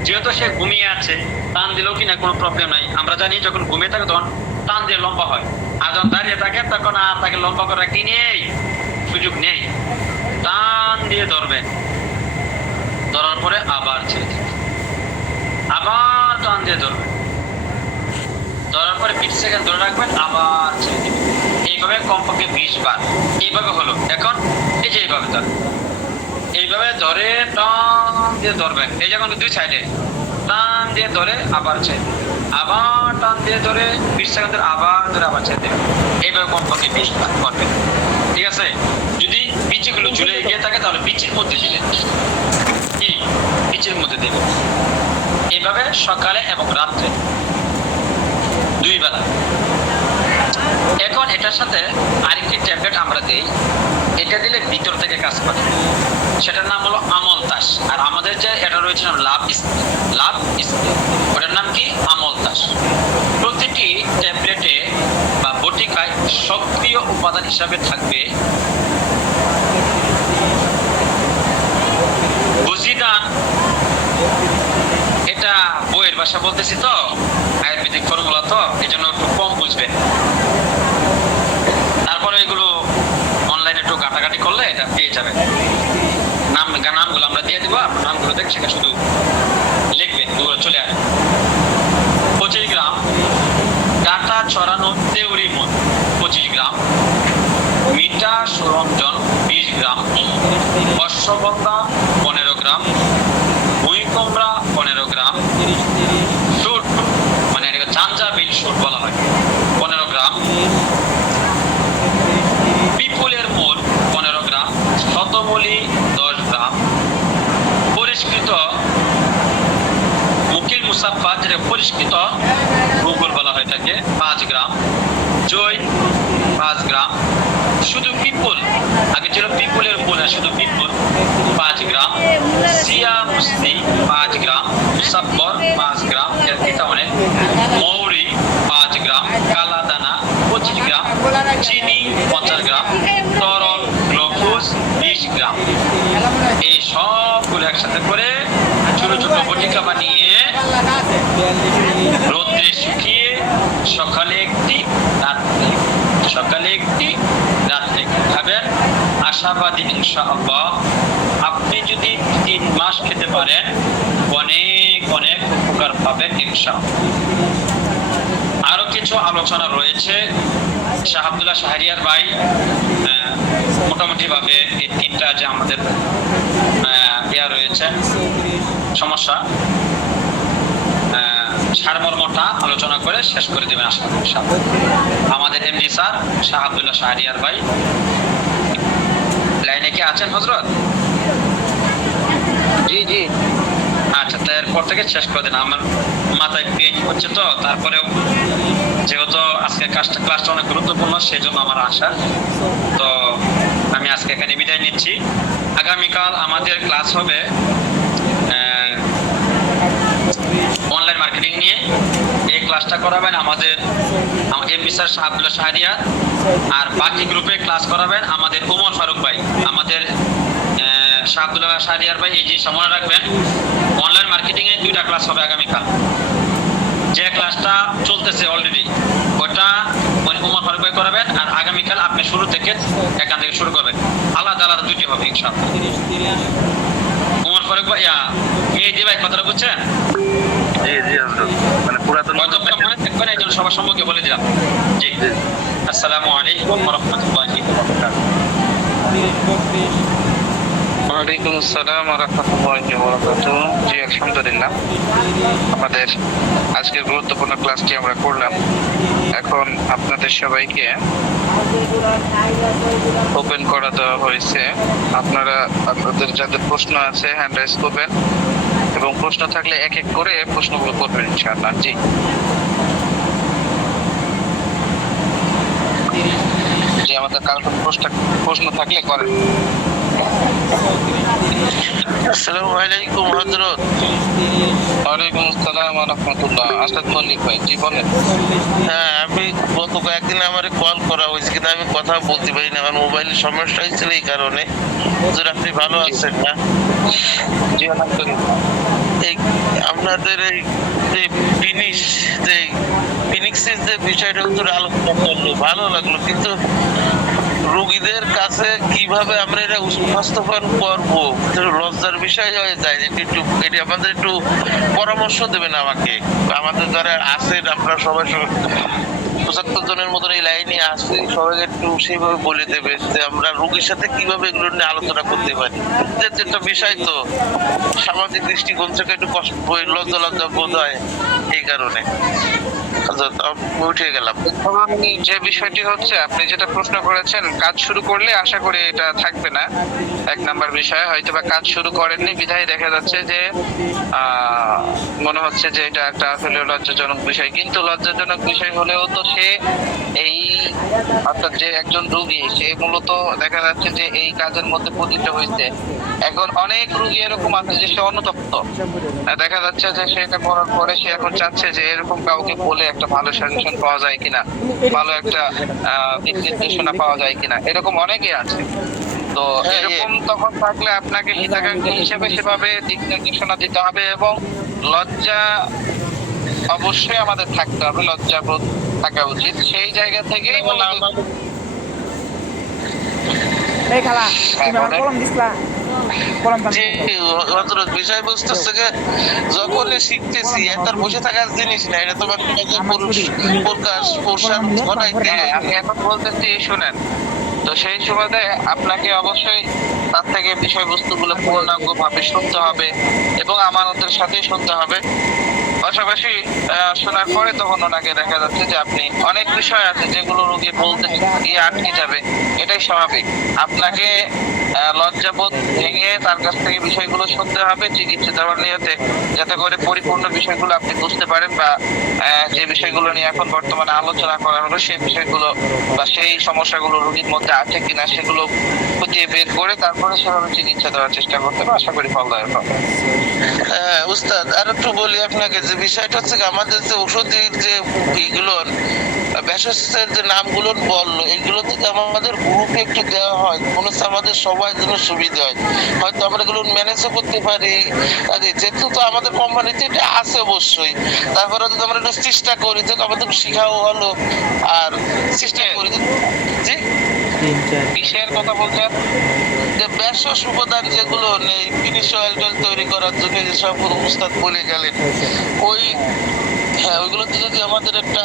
যেহেতু সে ঘুমিয়ে আছে, টান দিলেও কিনা কোনো প্রবলেম নাই। আমরা জানি যখন ঘুমিয়ে থাকে তখন টান দিয়ে লম্বা হয়, আর যখন দাঁড়িয়ে থাকে তখন আর তাকে লম্বা করার কি নেই, সুযোগ নেই। টান দিয়ে ধরবেন, ধরার পরে আবার ছেড়ে দিন, আবার টান দিয়ে ধরবেন, ধরার পরে 20 সেকেন্ড ধরে রাখবেন, আবার ছেড়ে দিবেন। এইভাবে কমপক্ষে 20 বার। এইভাবে হলো। এখন এই যে এইভাবে ধরেন, এইভাবে ধরে টান দিয়ে ধরবেন। এই যখন 2 সাইডে টান দিয়ে ধরে আবার ছেড়ে দিবেন, আবার টান দিয়ে ধরে 20 সেকেন্ড ধরে আবার ধরে আবার ছেড়ে দেবেন। এইভাবে কমপক্ষে 20 বার করবেন। ঠিক আছে? যদি বিচিগুলো ঝুলে গিয়ে থাকে তাহলে বিচির মধ্যে দিবেন, কি বিচির মধ্যে দেবেন। এইভাবে সকালে এবং রাত্রে 2 বেলা। এখন এটার সাথে আরেকটি ট্যাবলেট আমরা দিই, এটা দিলে ভিতর থেকে কাজ করে। সেটার নাম হলো আমল তাস। আর আমাদের যে এটা রয়েছে লাভ স্প্রে, ওটার নাম কি আমল তাস। প্রতিটি ট্যাবলেটে বা বটিকায় সক্রিয় উপাদান হিসাবে থাকবে বুজিদান। এটা বইয়ের ভাষা বলতেছি তো, আয়ুর্বেদিক ফর্মুলা তো, এই জন্য একটু কম বুঝবেন। তারপরে এগুলো অনলাইনে একটু ঘাটাঘাটি করলে এটা পেয়ে যাবেন। নামগুলো আমরা দিয়ে দিব, আপনার নামগুলো দেখে সেখানে শুধু লিখবেন, এগুলো চলে আসবে। 25 গ্রাম ডাটা ছড়ানো দেউরি মধু 25 গ্রাম, মিঠা সুরঞ্জন 20 গ্রাম, অশ্বগন্ধা 15 গ্রাম, ভুঁইকুমড়া 15 গ্রাম, সুট মানে এটাকে জাঞ্জাবিল সুট বলা হয় 15 গ্রাম, পিপুলের মূল 15 গ্রাম, শতমূলী 10 গ্রাম, পরিষ্কৃত মুকিল মুসাফা যেটা পরিষ্কৃত গুগল বলা হয় থাকে 5 গ্রাম, জয় 5 গ্রাম, শুধু পিপুল, আগে ছিল পিপুলের মূল, শুধু পিপুল 5 গ্রাম, সিয়া মুস্তি 5 গ্রাম, মুসাফর 5 গ্রাম, এটা অনেক, মৌরি 5 গ্রাম, কালা দানা 25 গ্রাম, চিনি 50 গ্রাম, তরল গ্লুকোজ 20 গ্রাম। এই সবগুলো একসাথে করে ছোট ছোট বটিকা বানিয়ে রোদ্রে শুকিয়ে সকালে একটি রাত্রে খাবেন। আশাবাদী ইনশাআল্লাহ আপনি যদি 3 মাস খেতে পারেন অনেক উপকার পাবেন ইনশাআল্লাহ। আরো কিছু আলোচনা রয়েছে। শাহ আব্দুল্লাহ শাহরিয়ার ভাই মোটামুটি ভাবে এই 3টা যে আমাদের রয়েছে সমস্যা, সারমর্মটা আলোচনা করে শেষ করে দেবেন আশা করি আমাদের এমডি স্যার শাহ আব্দুল্লাহ শাহরিয়ার ভাই। লাইনে কি আছেন হযরত? জি জি। আচ্ছা, তারপর থেকে শেষ করে দেন। আমার মাথায় পেইন হচ্ছে তো, তারপরেও যেহেতু আজকে ক্লাসটা অনেক গুরুত্বপূর্ণ সেই জন্য আমার আশা। তো আমি আজকে এখানে বিদায় নিচ্ছি। আগামীকাল আমাদের ক্লাস হবে অনলাইন মার্কেটিং নিয়ে। এই ক্লাসটা করাবেন আমাদের এমপি স্যার শাহ আব্দুল্লাহ শাহরিয়ার, আর বাকি গ্রুপে ক্লাস করাবেন আমাদের ওমর ফারুক ভাই। আমাদের শাহ আব্দুল্লাহ শাহরিয়ার ভাই এই জিনিসটা মনে রাখবেন, অনলাইন মার্কেটিং এ 2টা ক্লাস হবে আগামীকাল। যে ক্লাসটা চলতেছে অলরেডি ওটা ওমর তাহলে আপনি শুরু থেকে এখান থেকে শুরু করবেন, আলাদা আলাদা দুটি হবে ইনশাআল্লাহ। 30 তোমার পরে এই যে ভাই কথাটা বুঝছেন, জি জি হুজুর, মানে পুরাতন হয়তো মনে থাকবে না, এই জন্য সবার সম্মুখে বলে দিলাম। জি, আসসালামু আলাইকুম ওয়া রাহমাতুল্লাহি ওয়া বারাকাতুহু। 30 ওয়ালাইকুম আসসালাম ওয়া রাহমাতুল্লাহি ওয়া বারাকাতুহু। জি আলহামদুলিল্লাহ, আমাদের আজকের গুরুত্বপূর্ণ ক্লাসটি আমরা করলাম। এখন আপনাদের সবাইকে ওপেন করা দেওয়া হয়েছে। আপনাদের যাদের প্রশ্ন আছে হ্যান্ড রাইজ করবেন এবং প্রশ্ন থাকলে এক এক করে প্রশ্নগুলো করবেন ইনশাআল্লাহ। জি, জি আমাদের কারো কোনো প্রশ্ন থাকলে করেন। আসসালামু আলাইকুম হযরত। ওয়ালাইকুম আসসালাম ওয়া রাহমাতুল্লাহ। আসাদ মল্লিক ভাই, জি বলেন। হ্যাঁ, আমি গত কয়েকদিন আমার কল করা হয়েছে কিন্তু আমি কথা বলতে পারি না, আমার মোবাইলের সমস্যা হয়েছিল এই কারণে। হুজুর আপনি ভালো আছেন না? জি আলহামদুলিল্লাহ। এই আপনাদের এই যে ফিনিক্সের যে বিষয়টা হুজুর আলোচনা করলো ভালো লাগলো, কিন্তু রোগীদের কাছে কিভাবে আমরা এটা উপস্থাপন করবো লজ্জার বিষয় হয়ে যায়। এটি আমাদের একটু পরামর্শ দেবেন আমাকে, আমাদের যারা আছেন আমরা সবাই 75 জনের মতন এই লাইনে আসছি, সবাই একটু সেইভাবে বলে দেবে যে আমরা রোগীর সাথে কিভাবে এগুলো নিয়ে আলোচনা করতে পারি। যেটা বিষয় তো সামাজিক দৃষ্টিকোণ থেকে একটু কষ্ট লজ্জা বোধ হয় এই কারণে। উঠে গেলাম। যে বিষয়টি হচ্ছে, আপনি যেটা প্রশ্ন করেছেন, কাজ শুরু করলে আশা করি এটা থাকবে না। এক নাম্বার বিষয়, হয়তো বা কাজ শুরু করেননি বিধায় দেখা যাচ্ছে যে মনে হচ্ছে যে এটা একটা আসলে লজ্জাজনক বিষয়। কিন্তু লজ্জাজনক বিষয় হলেও তো সে এই অর্থাৎ যে একজন রোগী, সে মূলত দেখা যাচ্ছে যে এই কাজের মধ্যে পতিত হয়েছে। এখন অনেক রোগী এরকম আছে যে সে অনুতপ্ত, দেখা যাচ্ছে যে সেটা করার পরে সে এখন চাচ্ছে যে এরকম কাউকে বলে একটা ভালো সাজেশন পাওয়া যায় কিনা, ভালো একটা দিক নির্দেশনা পাওয়া যায় কিনা, এরকম অনেকেই আছে। তো এরকম তখন থাকলে আপনাকে হিতাকাঙ্ক্ষী হিসেবে সেভাবে দিক নির্দেশনা দিতে হবে এবং লজ্জা অবশ্যই আমাদের থাকতে হবে, লজ্জাবোধ থাকা উচিত। সেই জায়গা থেকেই মূলত এই খালা তুমি আমার কলম দিছলা, কলম জি, হযরত বিষয়বস্তু থেকে যখন শিখতেছি তার বসে থাকার জিনিস না, এটা তোমার প্রকাশ প্রসার ঘটাইতে। হ্যাঁ, আমি এখন বলতেছি শুনেন। তো সেই সুবাদে আপনাকে অবশ্যই তার থেকে বিষয়বস্তুগুলো পূর্ণাঙ্গ ভাবে শুনতে হবে এবং আমানতের সাথেই শুনতে হবে। পাশাপাশি শোনার পরে তখন ওনাকে দেখা যাচ্ছে যে আপনি অনেক বিষয় আছে যেগুলো রোগী বলতে গিয়ে আটকে যাবে, এটাই স্বাভাবিক। আপনাকে লজ্জাবোধ ভেঙে তার কাছ থেকে বিষয়গুলো শুনতে হবে চিকিৎসা দেওয়ার নিয়তে, যাতে করে পরিপূর্ণ বিষয়গুলো আপনি বুঝতে পারেন বা যে বিষয়গুলো নিয়ে এখন বর্তমানে আলোচনা করা হলো সেই বিষয়গুলো বা সেই সমস্যাগুলো রোগীর মধ্যে আছে কিনা সেগুলো খুঁজে বের করে তারপরে সেভাবে চিকিৎসা দেওয়ার চেষ্টা করতে হবে। আশা করি ফলদায়ক হবে। হ্যাঁ উস্তাদ, আর একটু বলি আপনাকে যে বিষয়টা হচ্ছে আমাদের যে ওষুধের যে এইগুলো ভেষজের যে নামগুলো বললো, এগুলো থেকে আমাদের গ্রুপে একটু দেওয়া হয়, মনে হচ্ছে আমাদের সবাই জন্য সুবিধা হয়, হয়তো আমরা এগুলো ম্যানেজও করতে পারি। যেহেতু তো আমাদের কোম্পানিতে এটা আছে অবশ্যই, তারপরে যদি আমরা একটু চেষ্টা করি যে আমাদের শিখাও হলো আর চেষ্টা করি। জি, কিসের কথা বলছেন? যে ভেষজ উপাদান যেগুলো নেই ফিনিশ অয়েল তৈরি করার জন্য যেসব উস্তাদ বলে গেলেন, ওইগুলোতে যদি আমাদের একটা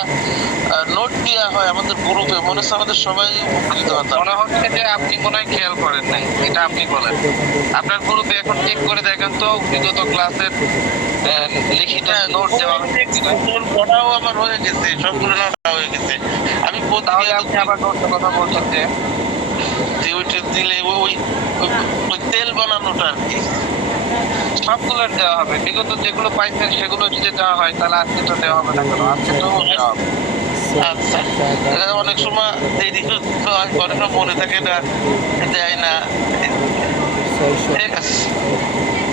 নোট দেওয়া হয় আমাদের গ্রুপে, মনে হচ্ছে আমাদের সবাই উপকৃত হতাম। মনে হচ্ছে যে আপনি মনে হয় খেয়াল করেন নাই, এটা আপনি বলেন। আপনার গ্রুপে এখন চেক করে দেখেন তো বিগত ক্লাসের লিখিত নোট দেওয়া হয়েছে কিনা। পড়াও আমার হয়ে গেছে, সবগুলো নোট হয়ে গেছে। আমি তাহলে আপনি আবার নোটের কথা বলছেন যে ওইটা দিলে ওই তেল বানানোটা আর কি সবগুলোর দেওয়া হবে। বিগত যেগুলো পাইছেন সেগুলো যদি দেওয়া হয় তাহলে আজকে তো দেওয়া হবে না, কেন আজকে তো দেওয়া হবে। আচ্ছা, এটা অনেক সময় দেরি হয়, অনেক সময় মনে থাকে না, দেয় না। ঠিক আছে,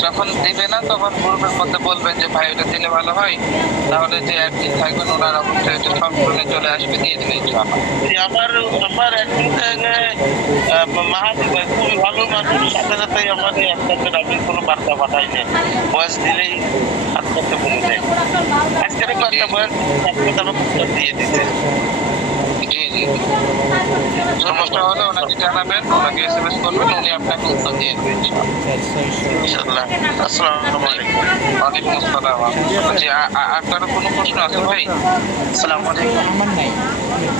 যখন দিবে না তখন গ্রুপের মধ্যে বলবেন যে ভাই এটা দিলে ভালো হয়, তাহলে যে একদিন থাকবেন ওনার অবশ্যই এটা সম্পূর্ণ চলে আসবে, দিয়ে দিলে আমার একদিন মাহাদি ভাই খুবই ভালো মানুষ, সাথে সাথে আমাদের একসাথে আমি কোনো বার্তা পাঠাই না, বয়স দিলেই আত্মহত্যা বলে দেয়। আজকের একটা বয়স দিয়ে দিতে। জি জি। সমস্যা হলে ওনাকে জানাবেন, ওনাকে SMS করবেন, উনি আপনাকে উত্তর দিয়ে দেবেন ইনশাআল্লাহ। আসসালামু আলাইকুম। ওয়ালাইকুম আসসালাম। জি, আর কারো কোনো প্রশ্ন আছে ভাই? আসসালামু আলাইকুম। আমার নাই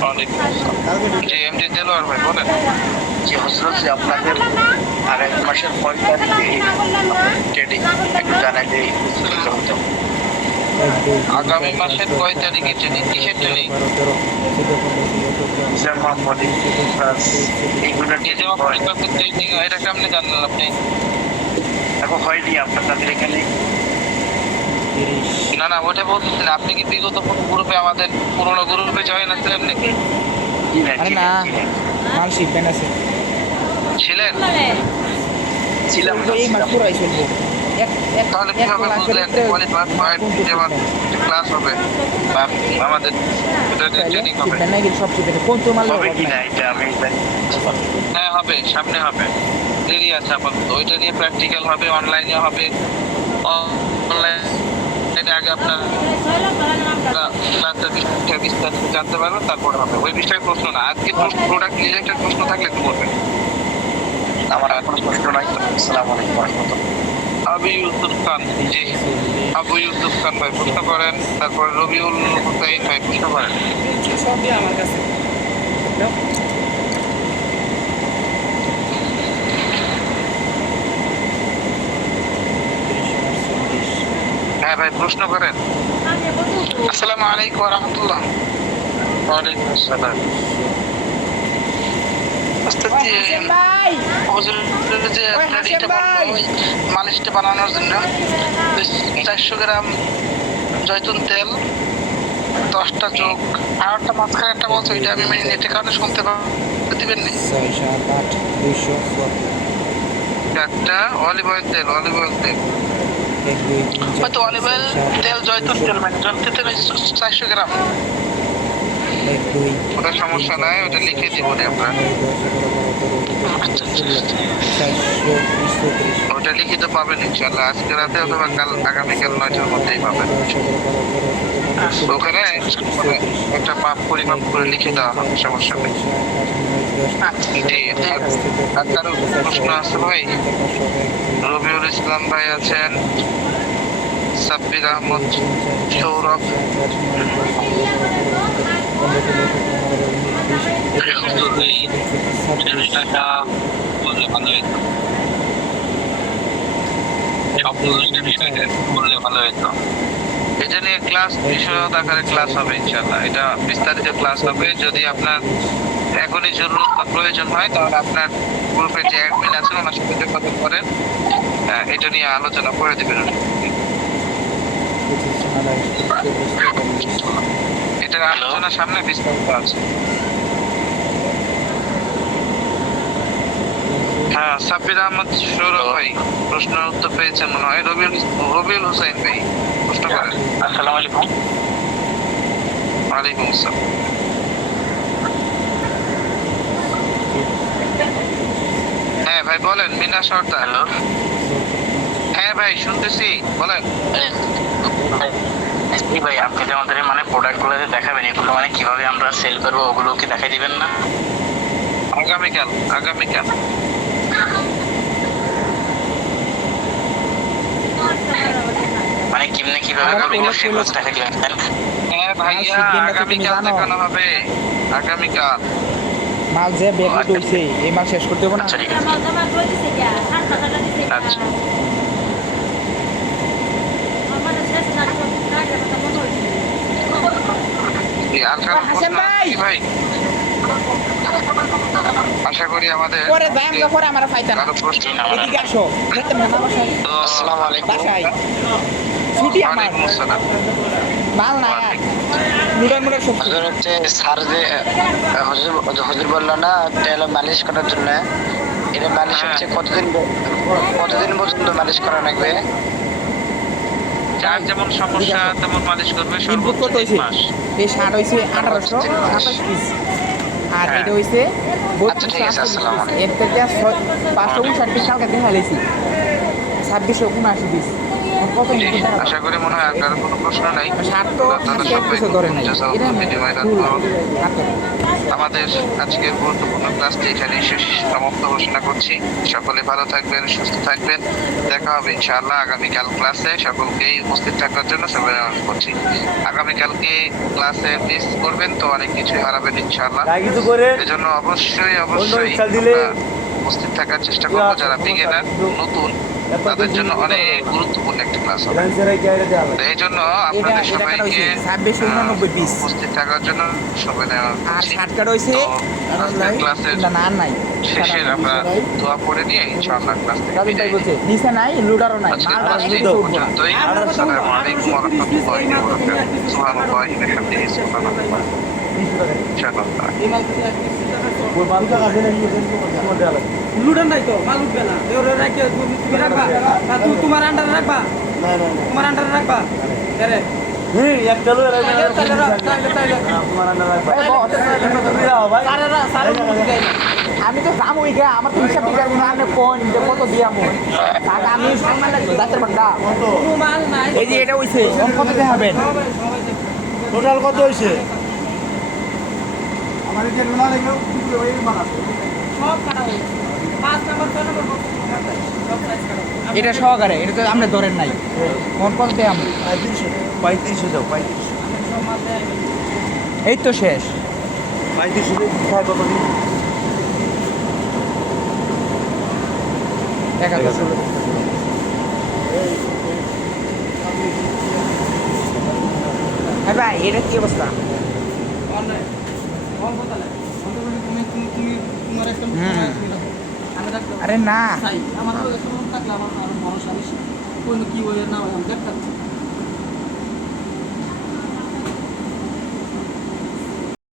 ওয়ালাইকুম আসসালাম। জি, এমডি দেলোয়ার ভাই বলেন। জি হজরত, যে আপনাদের আগামী মাসের 5 তারিখে ট্রেডিং একটু জানাইলে উপকৃত হতাম। আগামী মাসের কয় তারিখে ট্রেনিং? কিসের ট্রেনিং? যেমন বডি প্লাস এইগুলো এই যে আমার ক্লাসের ট্রেনিং, এটা কেমনে জানলেন আপনি? এখন হয়নি আপনাদের এখানে। না না, ওটা বলতেছেন আপনি কি বিগত গ্রুপে, আমাদের পুরোনো গ্রুপে জয়েন আছিলেন নাকি? জি না, আরে না মাল শিখবেন আছে ছিলেন? ছিলাম না, এই মাস ছিলাম। পুরাই চলবো তাহলে কিভাবে বুঝলেন ক্লাস হবে বা আমাদের ট্রেনিং হবে? শিখবেন না এগুলো সব শিখবেন কোন তো মাল হবে কি না এটা আমি জানি না। হ্যাঁ হবে, সামনে হবে, দেরি আছে আপাতত। ওইটা নিয়ে প্র্যাকটিক্যাল হবে, অনলাইনে হবে। অনলাইনে আগে আপনার ক্লাসের বিষয়ে বিস্তারিত জানতে পারবেন, তারপরে হবে। ওই বিষয়ে প্রশ্ন না, আজকে প্রোডাক্ট রিলেটেড প্রশ্ন থাকলে একটু বলবেন। আমার আর কোনো প্রশ্ন নাই। আসসালামু আলাইকুম ওয়া রাহমাতুল্লাহ। আবু ইউসুফ খান, জি আবু ইউসুফ খান ভাই প্রশ্ন করেন। তারপরে রবিউল হুসাইন ভাই প্রশ্ন করেন। সব দিয়ে আমার কাছে হ্যাঁ ভাই প্রশ্ন করেন। আসসালামু আলাইকুম ওয়া রাহমাতুল্লাহ। ওয়ালাইকুম আসসালাম। ওস্তাদ জি, হুজুরের যে ট্রেডিংটা বললো ওই মালিশটা বানানোর জন্য 400 গ্রাম জয়তুন তেল, 10টা যোগ আর একটা মাঝখানে একটা বলছে, ওইটা আমি নেটের কারণে শুনতে দিবেন নি? 6 7 8 200 একটা অলিভ অয়েল তেল, অলিভ অয়েল তেল 1 2 3 হয়তো অলিভ অয়েল তেল জয়তুন তেল মানে জয়তুন তেল 400 গ্রাম। 1 2 ওটা সমস্যা নাই, ওটা লিখে দিব না আমরা। ওটা লিখিত পাবেন ইনশাল্লাহ, আজকে রাতে অথবা কাল আগামীকাল 9টার মধ্যেই পাবেন। ওখানে একটা পরিমাপ করে লিখে দেওয়া হবে, সমস্যা নেই। জি, আর কারো প্রশ্ন আছে ভাই? রবিউল ইসলাম ভাই আছেন, সাব্বির আহমদ, সৌরভ। বললে ভালো হইতো, বললে ভালো হইতো। এটা নিয়ে ক্লাস বিশদ আকারে ক্লাস হবে ইনশাল্লাহ, এটা বিস্তারিত ক্লাস হবে। যদি আপনার এখনই জরুরত বা প্রয়োজন হয় তাহলে আপনার গ্রুপের যে অ্যাডমিন আছেন ওনার সাথে যোগাযোগ করেন, এটা নিয়ে আলোচনা করে দেবেন। এটার আলোচনা সামনে বিস্তারিত আছে। হ্যাঁ, সাব্বির আহমদ সৌরভ ভাই প্রশ্নের উত্তর পেয়েছেন মনে হয়। রবিউল হুসাইন ভাই প্রশ্ন করেন। আসসালামু আলাইকুম। ওয়ালাইকুম আসসালাম। হ্যাঁ ভাই বলেন, মিনা সর্দার। হ্যালো। হ্যাঁ ভাই শুনতেছি, বলেন। জি ভাই, আপনি যে আমাদের মানে প্রোডাক্টগুলো যে দেখাবেন এগুলো মানে কিভাবে আমরা সেল করবো ওগুলো কি দেখাই দিবেন না? আগামীকাল, আগামীকাল। মানে কেমনে কিভাবে করবো এগুলো সেগুলো দেখাই দিবেন, তাই না? হ্যাঁ ভাইয়া, আগামীকাল দেখানো হবে, আগামীকাল। মাল যে ব্যাগ হইছে এই মাল শেষ করতে হবে না। আচ্ছা ঠিক আছে। আচ্ছা জি, আর কারো হাসান প্রশ্ন আছে কি ভাই? আশা করি আমাদের পরে ভাই আমরা পরে আমার ফাইতা না। কারো প্রশ্ন এদিকে আসো দেখতে না বাসায় তো আসসালামু আলাইকুম। বাসায় ছুটি আমার ওয়ালাইকুম আসসালাম। মাল না মুড়ার মুড়ার সব হজর হচ্ছে স্যার যে হজুর বললো না তেল মালিশ করার জন্য, এটা মালিশ হচ্ছে কতদিন পর্যন্ত মালিশ করা লাগবে? যার যেমন সমস্যা তেমন মালিশ করবে, ইনপুট সর্বোচ্চ কত 3 হইছে? মাস। এই শার্ট হইছে 1827 পিস আর হ্যাঁ। এটা হইছে আচ্ছা, ঠিক আছে, আসসালামু আলাইকুম। এর থেকে 559 পিস কালকে দেখা লাইছি 2679 পিস আশা করি মনে হয় আর কারো কোনো প্রশ্ন নাই। ষাট তো তাহলে আজকে কিছু ধরে নাই এটা আমাদের আজকের গুরুত্বপূর্ণ ক্লাসটি এখানে শেষ সমাপ্ত ঘোষণা করছি। সকলে ভালো থাকবেন, সুস্থ থাকবেন। দেখা হবে ইনশাআল্লাহ আগামীকাল ক্লাসে। সকলকেই উপস্থিত থাকার জন্য সবাই অনুরোধ করছি। আগামীকালকে ক্লাসে মিস করবেন তো অনেক কিছুই হারাবেন ইনশাআল্লাহ। এজন্য অবশ্যই আমরা উপস্থিত থাকার চেষ্টা করবো। যারা বিগিনার নতুন তাদের জন্য অনেক গুরুত্বপূর্ণ একটি ক্লাস হবে। তো এই জন্য আপনাদের সবাইকে 2689 পিস উপস্থিত থাকার জন্য সবাই আর ষাট কার্ড হয়েছে ক্লাসের না নাই শেষের আমরা দোয়া পড়ে নিয়ে ইনশাআল্লাহ ক্লাস থেকে রাজু ভাই বলছে নিচে নাই লুডারও নাই আজকের মাল ক্লাসটি রাজু পর্যন্তই। আসসালামু আলাইকুম ওয়া রাহমাতুল্লাহি ওয়া বারাকাতুহু। সুবহানাল্লাহি ওয়া বিহামদিহি সুবহানাল্লাহ। ইনশাআল্লাহ লুডার নাই তো মাল উঠবে না ওরে রাখে তুমি রাখবা না তোমার আন্ডারে রাখবা তোমার আন্ডারে রাখবা আরে একটা লো আমি তো দাম ওই গা আমার 300 টাকার কোনো আনে কোন যে কত দিয়ামু টাকা আমি সম্মান লাগবে দাঁতের বান্ডা কোনো মাল নাই এই যে এটা হইছে কত দেখাবেন টোটাল কত হইছে আমার যে লোনা লাগলো ওই মাল আছে সব কাটা হইছে 5 নাম্বার 6 নাম্বার সব সাইজ কাটা এটা সহকারে এটা তো আমরা ধরেন নাই কোন কত দেয়াম 3500 দাও 3500 এই তো শেষ 3500 কত দিন 1100 ভাই এটা কি অবস্থা আরে না আমার তো থাকলে আমার ভরসা বেশি কোনো কি হয়ে না দেখতে